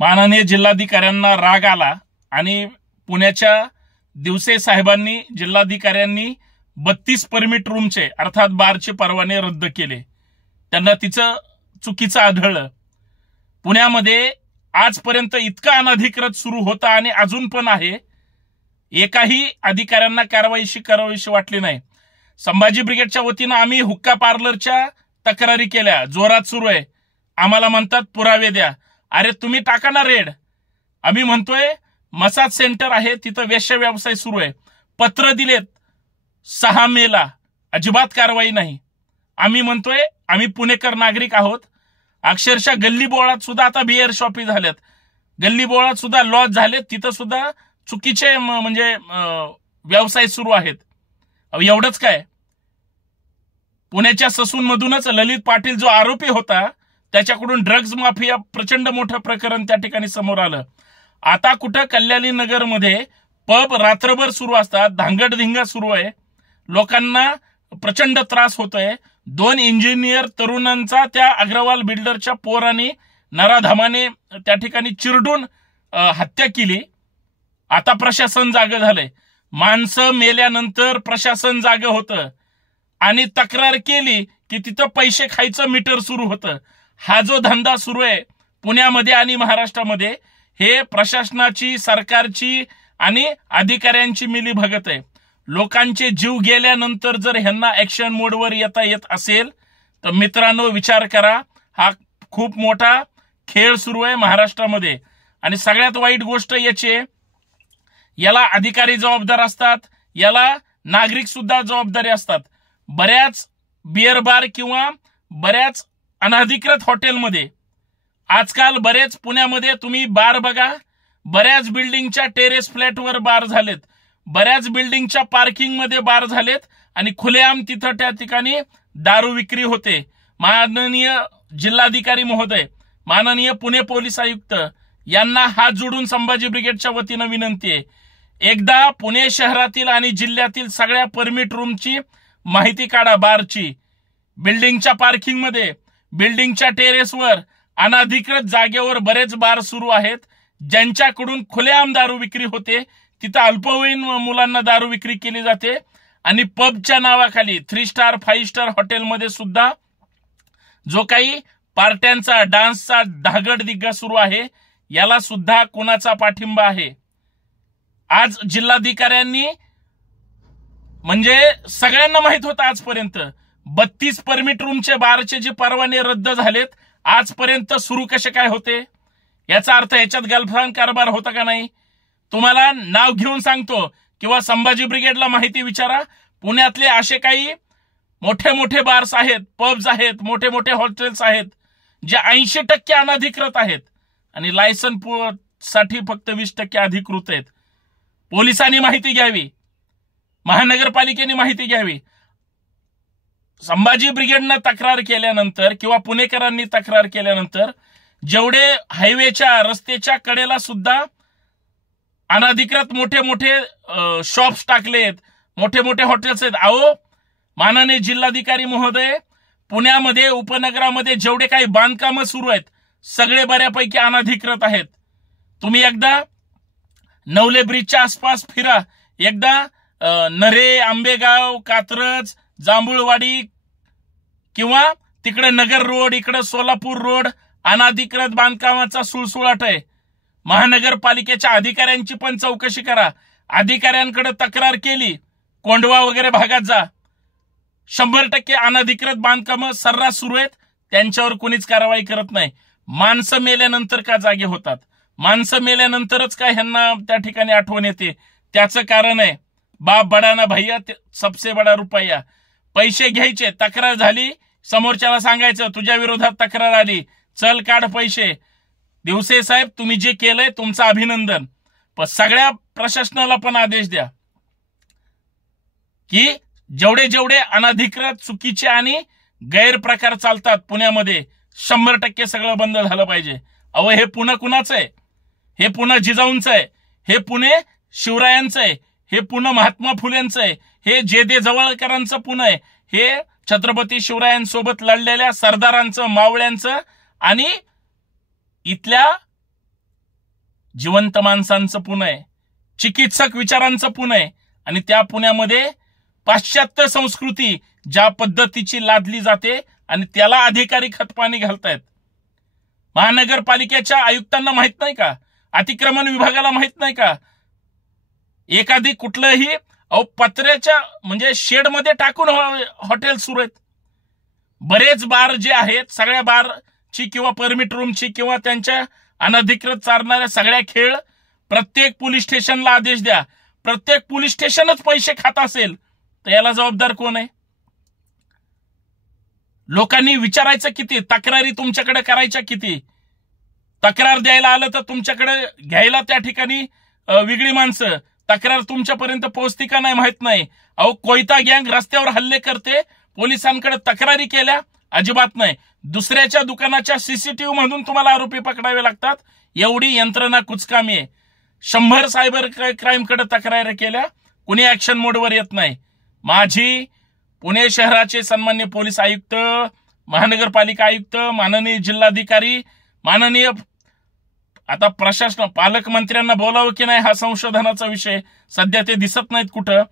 माननीय जिल्हाधिकाऱ्यांना राग आला आणि पुण्याच्या दिवसे साहेबांनी जिल्हाधिकाऱ्यांनी 32 परमिट रूमचे अर्थात बारचे परवाने रद्द केले। त्यांना तिचं चुकीचं आढळलं। पुण्यामध्ये आजपर्यंत इतका अनधिकृत सुरू होता आणि अजून पण आहे, एकाही अधिकाऱ्यांना कारवाईशी करावीशी वाटली नाही। संभाजी ब्रिगेडच्या वतीनं आम्ही हुक्का पार्लरच्या तक्रारी केल्या, जोरात सुरू आहे। आम्हाला म्हणतात पुरावे द्या। अरे तुम्ही टाका ना रेड। आम्ही म्हणतोय मसाज सेंटर आहे तिथं वेश्या व्यवसाय सुरू आहे, पत्र दिलेत 6 मेला, अजिबात कारवाई नाही। आम्ही म्हणतोय आम्ही पुणेकर नागरिक आहोत, अक्षरशः गल्ली बोळात सुद्धा आता बिअर शॉपी झाल्यात, गल्ली बोळात सुद्धा लॉज झालेत, तिथं सुद्धा चुकीचे म्हणजे व्यवसाय सुरू आहेत। एवढंच काय, पुण्याच्या ससूनमधूनच ललित पाटील जो आरोपी होता त्याच्याकडून ड्रग्ज माफिया प्रचंड मोठं प्रकरण त्या ठिकाणी समोर आलं। आता कुठं कल्याणी नगरमध्ये पब रात्रभर सुरू असतात, धांगडधिंगा सुरू आहे, लोकांना प्रचंड त्रास होतोय। 2 इंजिनियर तरुणांचा त्या अग्रवाल बिल्डरच्या पोरांनी नराधमाने त्या ठिकाणी चिरडून हत्या केली। आता प्रशासन जागं झालंय। माणसं मेल्यानंतर प्रशासन जागं होतं आणि तक्रार केली की तिथं पैसे खायचं मीटर सुरू होतं। हा जो धंदा सुरू आहे पुण्यामध्ये आणि महाराष्ट्रामध्ये, हे प्रशासनाची, सरकारची आणि अधिकाऱ्यांची मिलीभगत आहे। लोकांचे जीव गेल्यानंतर जर ह्यांना ऍक्शन मोडवर येता येत असेल तर मित्रांनो विचार करा, हा खूप मोठा खेळ सुरू आहे महाराष्ट्रामध्ये। आणि सगळ्यात वाईट गोष्ट याला अधिकारी जबाबदार असतात, याला नागरिक सुद्धा जबाबदारी असतात। बऱ्याच बिअर बार किंवा बऱ्याच अनधिकृत हॉटेलमध्ये आजकाल बरेच पुण्यामध्ये तुम्ही बार बघा, बऱ्याच बिल्डिंगच्या टेरेस फ्लॅटवर बार झालेत, बऱ्याच बिल्डिंगच्या पार्किंगमध्ये बार झालेत आणि खुलेआम तिथं त्या ठिकाणी दारू विक्री होते। माननीय जिल्हाधिकारी महोदय, माननीय पुणे पोलीस आयुक्त यांना हात जोडून संभाजी ब्रिगेडच्या वतीनं विनंती आहे, एकदा पुणे शहरातील आणि जिल्ह्यातील सगळ्या परमिट रूमची माहिती काढा। बारची, बिल्डिंगच्या पार्किंगमध्ये, बिल्डिंगच्या टेरेसवर, अनधिकृत जागेवर बरेच बार सुरू आहेत ज्यांच्याकडून खुलेआम दारू विक्री होते, तिथं अल्पवयीन मुलांना दारू विक्री केली जाते। आणि पबच्या नावाखाली 3 स्टार 5 स्टार हॉटेलमध्ये सुद्धा जो काही पार्ट्यांचा, डान्सचा धागडधिंगा सुरू आहे, याला सुद्धा कोणाचा पाठिंबा आहे? आज जिल्हाधिकाऱ्यांनी, म्हणजे सगळ्यांना माहित होतं आजपर्यंत 32 परमिट रूमचे बारचे जे परवाने रद्द झालेत, आजपर्यंत सुरू कसे काय होते? याचा अर्थ याच्यात गलफान कारभार होता का नाही? तुम्हाला नाव घेऊन सांगतो किंवा संभाजी ब्रिगेडला माहिती विचारा, पुण्यातले असे काही मोठे मोठे बार्स आहेत, पब्स आहेत, मोठे मोठे हॉटेल्स आहेत जे 80% अनधिकृत आहेत आणि लायसन साठी फक्त 20% अधिकृत आहेत। पोलिसांनी माहिती घ्यावी, महानगरपालिकेने माहिती घ्यावी। संभाजी ब्रिगेडनं तक्रार केल्यानंतर किंवा पुणेकरांनी तक्रार केल्यानंतर जेवढे हायवेच्या रस्त्याच्या कडेला सुद्धा अनधिकृत मोठे मोठे शॉप्स टाकलेत, मोठे मोठे हॉटेल्स आहेत, अहो माननीय जिल्हाधिकारी महोदय, पुण्यामध्ये उपनगरामध्ये जेवढे काही बांधकामं सुरू आहेत सगळे बऱ्यापैकी अनधिकृत आहेत। तुम्ही एकदा नवले ब्रिजच्या आसपास फिरा, एकदा नरे, आंबेगाव, कात्रज, जांभूळवाडी किंवा तिकडे नगर रोड, इकडे सोलापूर रोड, अनधिकृत बांधकामाचा सुळसुळाट आहे। महानगरपालिकेच्या अधिकाऱ्यांची पण चौकशी करा, अधिकाऱ्यांकडे तक्रार केली, कोंडवा वगैरे भागात जा, 100% अनधिकृत बांधकामं सर्रास सुरू आहेत, त्यांच्यावर कोणीच कारवाई करत नाही। माणसं मेल्यानंतर का जागे होतात? माणसं मेल्यानंतरच का ह्यांना त्या ठिकाणी आठवण येते? त्याचं कारण आहे बाप बडा ना भैया सबसे बडा रुपया। पैसे घ्यायचे, तक्रार झाली, समोरच्याला सांगायचं तुझ्या विरोधात तक्रार आली, चल काढ पैसे। दिवसे साहेब, तुम्ही जे केलंय तुमचं अभिनंदन, पण सगळ्या प्रशासनाला पण आदेश द्या की जेवढे जेवढे अनधिकृत, चुकीचे आणि गैरप्रकार चालतात पुण्यामध्ये 100% सगळं बंद झालं पाहिजे। अहो हे पुणे कुणाचं आहे? हे पुणे जिजाऊंचं आहे, हे पुणे शिवरायांचं आहे, हे पुणे महात्मा फुलेंचं आहे, हे जे जवळकरांचं पुणे आहे, हे छत्रपती शिवरायांसोबत लढलेल्या सरदारांचं, मावळ्यांचं आणि इथल्या जिवंत माणसांचं पुणे आहे, चिकित्सक विचारांचं पुणे आहे, आणि त्या पुण्यामध्ये पाश्चात्य संस्कृती ज्या पद्धतीची लादली जाते आणि त्याला अधिकारी खतपाणी घालतायत. महानगरपालिकेच्या आयुक्तांना माहित नाही का? अतिक्रमण विभागाला माहित नाही का? एखादी कुठलंही पत्र्याच्या म्हणजे शेडमध्ये टाकून हॉटेल सुरू आहेत. बरेच बार जे आहेत, सगळ्या बारची किंवा परमिट रूमची किंवा त्यांच्या अनधिकृत चालणाऱ्या सगळ्या खेळ प्रत्येक पोलीस स्टेशनला आदेश द्या. प्रत्येक पोलीस स्टेशनच पैसे खात असेल तर याला जबाबदार कोण आहे? लोकांनी विचारायचं किती? तक्रारी तुमच्याकडे करायच्या किती? तक्रार द्यायला आलं तर तुमच्याकडे घ्यायला त्या ठिकाणी वेगळी माणसं. तक्रार तुमच्यापर्यंत पोहोचती का नाही माहित नाही. अहो, कोयता गँग रस्त्यावर हल्ले करते, पोलिसांकडे तक्रारी केल्या अजिबात नाही. दुसऱ्याच्या दुकानाच्या सीसीटीव्ही मधून तुम्हाला आरोपी पकडावे लागतात. एवढी यंत्रणा कुचकामी आहे. 100 सायबर क्राईमकडे तक्रारी केल्या, कुणी ऍक्शन मोडवर येत नाही. माझी पुणे शहराचे सन्माननीय पोलीस आयुक्त, महानगरपालिका आयुक्त, माननीय जिल्हाधिकारी, माननीय आता प्रशासन पालकमंत्र्यांना बोलावं की नाही हा संशोधनाचा विषय, सध्या ते दिसत नाहीत कुठं.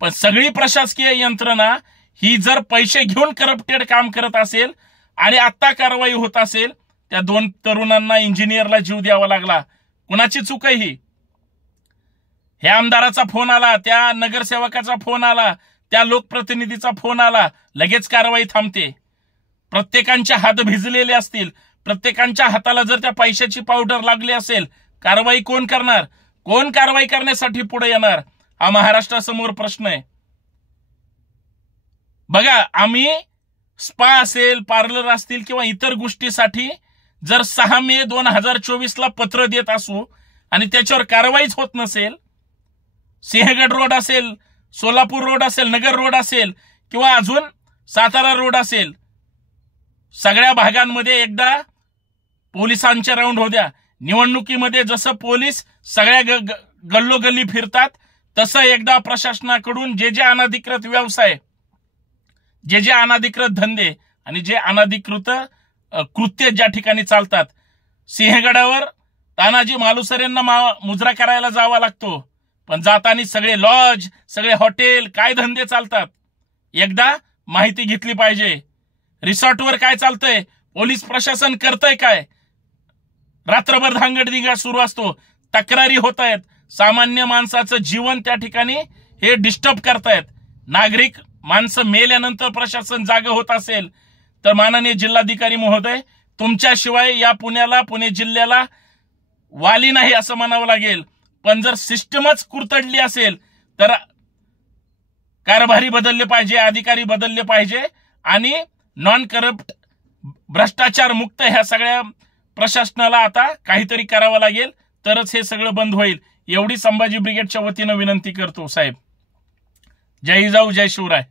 पण सगळी प्रशासकीय यंत्रणा ही जर पैसे घेऊन करप्टेड काम करत असेल आणि आता कारवाई होत असेल, त्या 2 तरुणांना इंजिनियरला जीव द्यावा लागला, कुणाची चूक आहे ही? ह्या आमदाराचा फोन आला, त्या नगरसेवकाचा फोन आला, त्या लोकप्रतिनिधीचा फोन आला, लगेच कारवाई थांबते. प्रत्येकांचे हात भिजलेले असतील, प्रत्येकांच्या हाताला जर त्या पैशाची पावडर लागली असेल, कारवाई कोण करणार? कोण कारवाई करण्यासाठी पुढे येणार? हा महाराष्ट्रासमोर प्रश्न आहे. बघा, आम्ही स्पा असेल, पार्लर असतील किंवा इतर गोष्टीसाठी जर 6 मे 2024 पत्र देत असू आणि त्याच्यावर कारवाईच होत नसेल, सिंहगड रोड असेल, सोलापूर रोड असेल, नगर रोड असेल किंवा अजून सातारा रोड असेल, सगळ्या भागांमध्ये एकदा पोलिसांचे राऊंड होऊ द्या. निवडणुकीमध्ये जसं पोलीस सगळ्या गल्लोगल्ली फिरतात, तसं एकदा प्रशासनाकडून जे अनधिकृत व्यवसाय, जे अनधिकृत धंदे आणि जे अनधिकृत कृत्य ज्या ठिकाणी चालतात, सिंहगडावर तानाजी मालुसरेंना मुजरा करायला जावा लागतो, पण जाताना सगळे लॉज, सगळे हॉटेल, काय धंदे चालतात एकदा माहिती घेतली पाहिजे. रिसॉर्टवर काय चालतंय, पोलीस प्रशासन करतंय काय? रात्रभर धांगडधिंगा सुरू असतो, तक्रारी होत आहेत, सामान्य माणसाचं जीवन त्या ठिकाणी हे डिस्टर्ब करतायत. नागरिक माणसं मेल्यानंतर प्रशासन जागे होत असेल तर माननीय जिल्हाधिकारी महोदय, तुमच्याशिवाय या पुण्याला, पुणे जिल्ह्याला वाली नाही असं म्हणावं लागेल. पण जर सिस्टमच कुरतडली असेल तर कारभारी बदलले पाहिजे, अधिकारी बदलले पाहिजे आणि नॉन करप्ट, भ्रष्टाचार मुक्त ह्या सगळ्या प्रशासनाला आता काहीतरी करावं लागेल, तरच हे सगळं बंद होईल. एवढी संभाजी ब्रिगेडच्या वतीनं विनंती करतो साहेब. जय जिजाऊ, जय शिवराय.